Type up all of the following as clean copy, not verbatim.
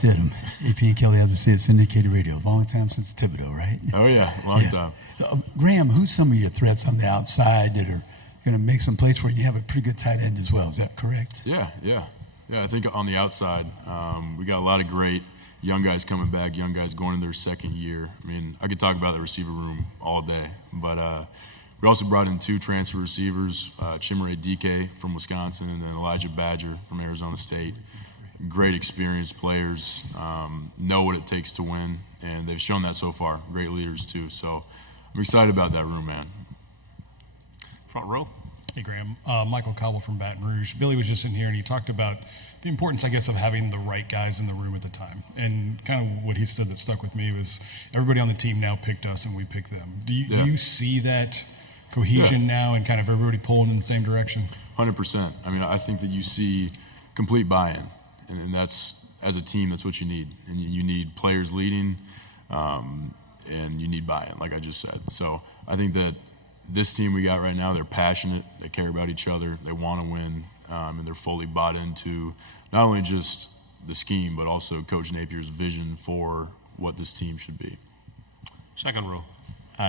Stidham. AP and Kelly, as I said, syndicated radio. Long time since Thibodeau, right? Oh, yeah, long time. Graham, who's some of your threats on the outside that are going to make some plays for you? You have a pretty good tight end as well. Is that correct? Yeah. I think on the outside, we got a lot of great young guys coming back, young guys going in their second year. I mean, I could talk about the receiver room all day, but we also brought in 2 transfer receivers, Chimere Dike from Wisconsin and then Elijah Badger from Arizona State. Great experienced players, know what it takes to win, and they've shown that so far. Great leaders too, so I'm excited about that room, man. Front row. Hey, Graham. Michael Cobble from Baton Rouge. Billy was just in here, and he talked about the importance, I guess, of having the right guys in the room at the time. And kind of what he said that stuck with me was everybody on the team now picked us, and we picked them. Do you see that cohesion now and kind of everybody pulling in the same direction? 100%. I mean, I think that you see complete buy-in, and that's, as a team, that's what you need. And you need players leading, and you need buy-in, like I just said. So I think that this team we got right now, they're passionate, they care about each other, they want to win, and they're fully bought into not only just the scheme, but also Coach Napier's vision for what this team should be. Second row.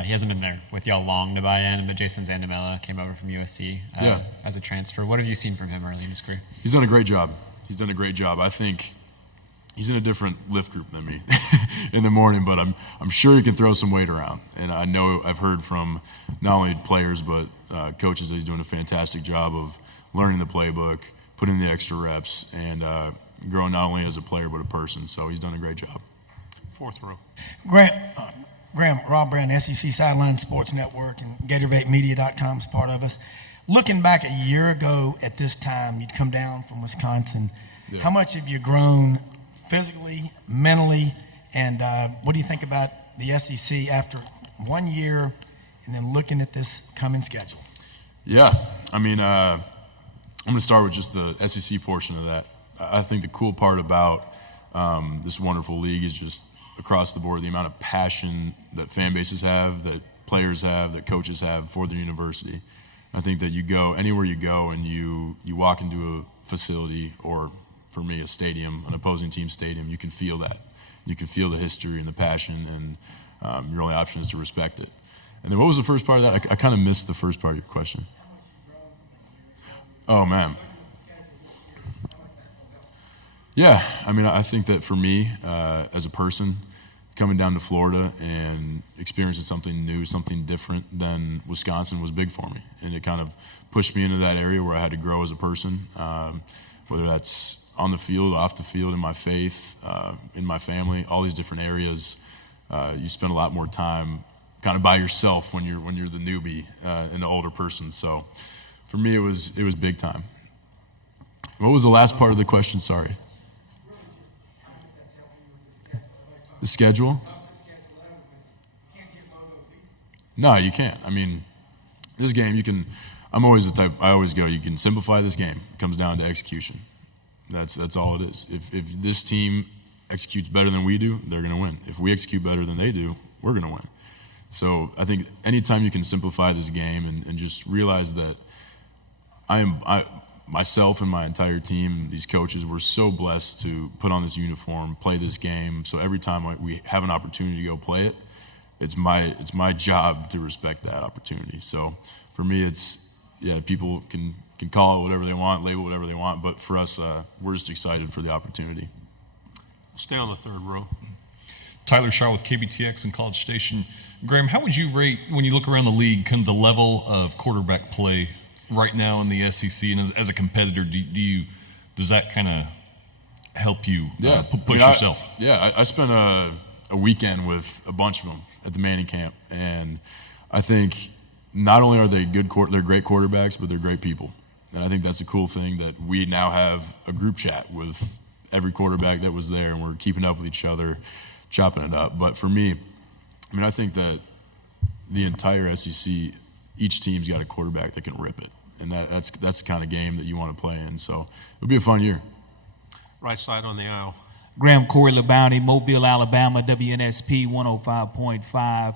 He hasn't been there with y'all long to buy in, but Jason Zandamela came over from USC as a transfer. What have you seen from him early in his career? He's done a great job. I think he's in a different lift group than me in the morning, but I'm sure he can throw some weight around. And I know I've heard from not only players but coaches that he's doing a fantastic job of learning the playbook, putting the extra reps, and growing not only as a player but a person. So he's done a great job. Fourth row. Graham, Rob Brown, SEC Sideline Sports Network, and GatorBaitMedia.com is part of us. Looking back a year ago at this time, you'd come down from Wisconsin. Yeah. How much have you grown physically, mentally, and what do you think about the SEC after 1 year and then looking at this coming schedule? Yeah, I mean, I'm going to start with just the SEC portion of that. I think the cool part about this wonderful league is just across the board the amount of passion that fan bases have, that players have, that coaches have for their university. I think that you go anywhere you go and you walk into a facility, or for me a stadium, an opposing team stadium, you can feel that. You can feel the history and the passion, and your only option is to respect it. And then what was the first part of that? I kind of missed the first part of your question. Oh, man. Yeah, I mean, I think that for me, as a person, coming down to Florida and experiencing something new, something different than Wisconsin was big for me. And it kind of pushed me into that area where I had to grow as a person, whether that's on the field, off the field, in my faith, in my family, all these different areas. You spend a lot more time kind of by yourself when you're the newbie and the older person. So for me, it was big time. What was the last part of the question? Sorry. The schedule? No, you can't. I mean, this game, I'm always the type, I always go, you can simplify this game. It comes down to execution. That's all it is. If this team executes better than we do, they're going to win. If we execute better than they do, we're going to win. So I think anytime you can simplify this game and just realize that myself and my entire team, these coaches, we're so blessed to put on this uniform, play this game. So every time we have an opportunity to go play it, it's my job to respect that opportunity. So for me, people can call it whatever they want, label whatever they want, but for us, we're just excited for the opportunity. Stay on the third row. Tyler Shaw with KBTX and College Station. Graham, how would you rate, when you look around the league, kind of the level of quarterback play right now in the SEC, and as a competitor, does that kind of help you push yourself? I spent a weekend with a bunch of them at the Manning camp, and I think not only are they they're great quarterbacks, but they're great people. And I think that's a cool thing that we now have a group chat with every quarterback that was there, and we're keeping up with each other, chopping it up. But for me, I mean, I think that the entire SEC, each team's got a quarterback that can rip it. And that's the kind of game that you want to play in. So it'll be a fun year. Right side on the aisle. Graham, Corey LeBounty, Mobile, Alabama, WNSP 105.5.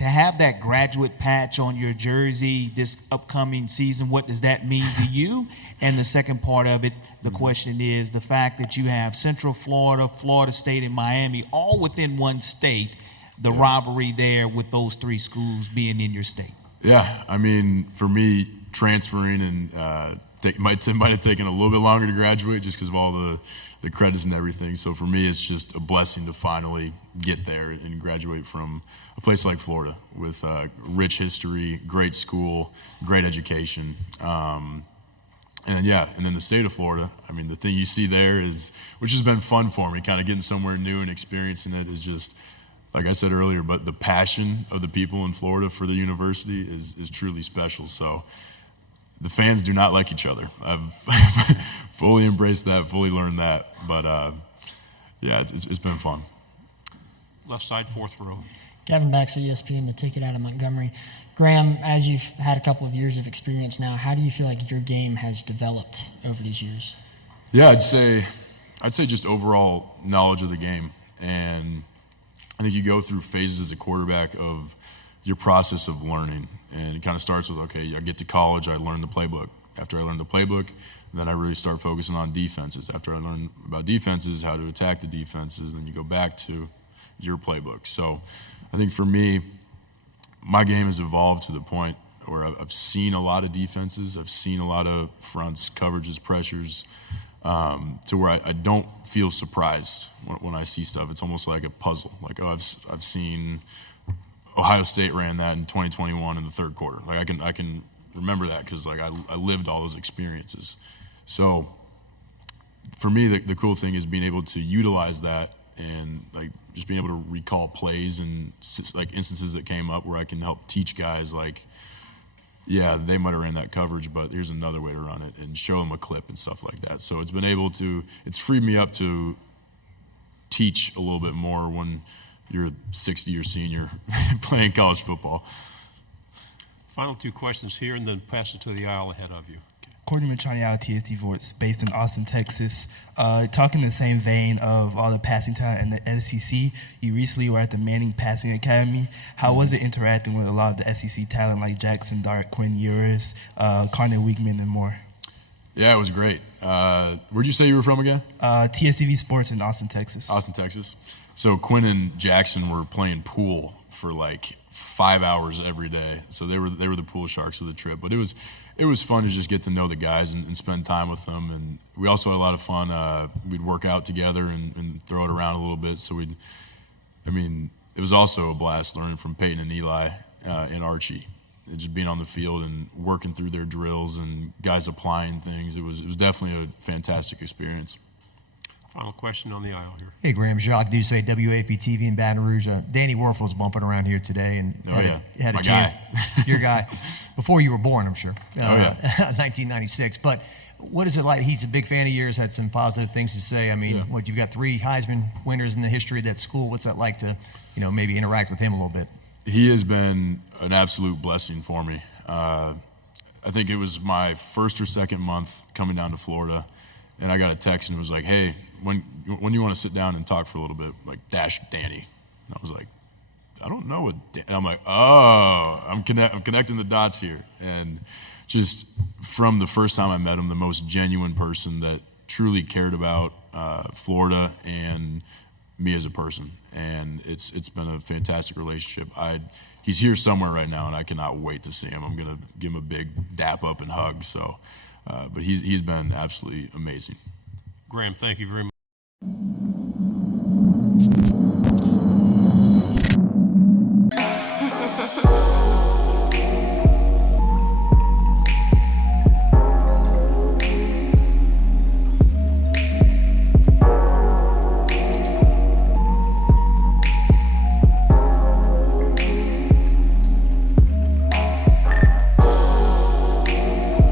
to have that graduate patch on your jersey this upcoming season, what does that mean to you? And the second part of it, the question is the fact that you have Central Florida, Florida State, and Miami all within one state, the rivalry there with those three schools being in your state. Yeah, I mean, for me, transferring and might have taken a little bit longer to graduate just because of all the credits and everything. So for me, it's just a blessing to finally get there and graduate from a place like Florida with rich history, great school, great education. And then the state of Florida, I mean, the thing you see there is, which has been fun for me, kind of getting somewhere new and experiencing it, is just, like I said earlier, but the passion of the people in Florida for the university is truly special. So the fans do not like each other. I've fully embraced that, fully learned that. But, it's been fun. Left side, fourth row. Gavin Baxter, ESPN, the ticket out of Montgomery. Graham, as you've had a couple of years of experience now, how do you feel like your game has developed over these years? Yeah, I'd say just overall knowledge of the game. And I think you go through phases as a quarterback of your process of learning. And it kind of starts with, okay, I get to college, I learn the playbook. After I learn the playbook, then I really start focusing on defenses. After I learn about defenses, how to attack the defenses, then you go back to your playbook. So I think for me, my game has evolved to the point where I've seen a lot of defenses. I've seen a lot of fronts, coverages, pressures, to where I don't feel surprised when I see stuff. It's almost like a puzzle. Like, I've seen Ohio State ran that in 2021 in the third quarter. Like, I can remember that because like I lived all those experiences. So for me, the cool thing is being able to utilize that and like just being able to recall plays and like instances that came up where I can help teach guys like, yeah, they might have ran that coverage, but here's another way to run it, and show them a clip and stuff like that. So it's freed me up to teach a little bit more when you're a 60-year senior playing college football. Final two questions here, and then pass it to the aisle ahead of you. Courtney Machani out of TSD Vorts, based in Austin, Texas. Talking in the same vein of all the passing talent in the SEC, you recently were at the Manning Passing Academy. How was it interacting with a lot of the SEC talent like Jackson Dart, Quinn Ewers, Connor Weekman, and more? Yeah, it was great. Where'd you say you were from again? TSDV Sports in Austin, Texas. Austin, Texas. So Quinn and Jackson were playing pool for like 5 hours every day. So they were the pool sharks of the trip. But it was fun to just get to know the guys and spend time with them. And we also had a lot of fun. We'd work out together and throw it around a little bit. So it was also a blast learning from Peyton and Eli and Archie. And just being on the field and working through their drills and guys applying things. It was definitely a fantastic experience. Final question on the aisle here. Hey, Graham, Jacques Doucet, WAP-TV in Baton Rouge. Danny Werfel's bumping around here today and had a chance. Your guy. Before you were born, I'm sure. 1996. But what is it like? He's a big fan of yours, had some positive things to say. I mean, you've got 3 Heisman winners in the history of that school. What's that like to, maybe interact with him a little bit? He has been an absolute blessing for me. I think it was my first or second month coming down to Florida, and I got a text and it was like, hey, when you want to sit down and talk for a little bit, like dash Danny. And I was like, I don't know what. And I'm like, oh, I'm connecting the dots here. And just from the first time I met him, the most genuine person that truly cared about Florida and me as a person. And it's been a fantastic relationship. He's here somewhere right now, and I cannot wait to see him. I'm gonna give him a big dap up and hug. So, but he's been absolutely amazing. Graham, thank you very much.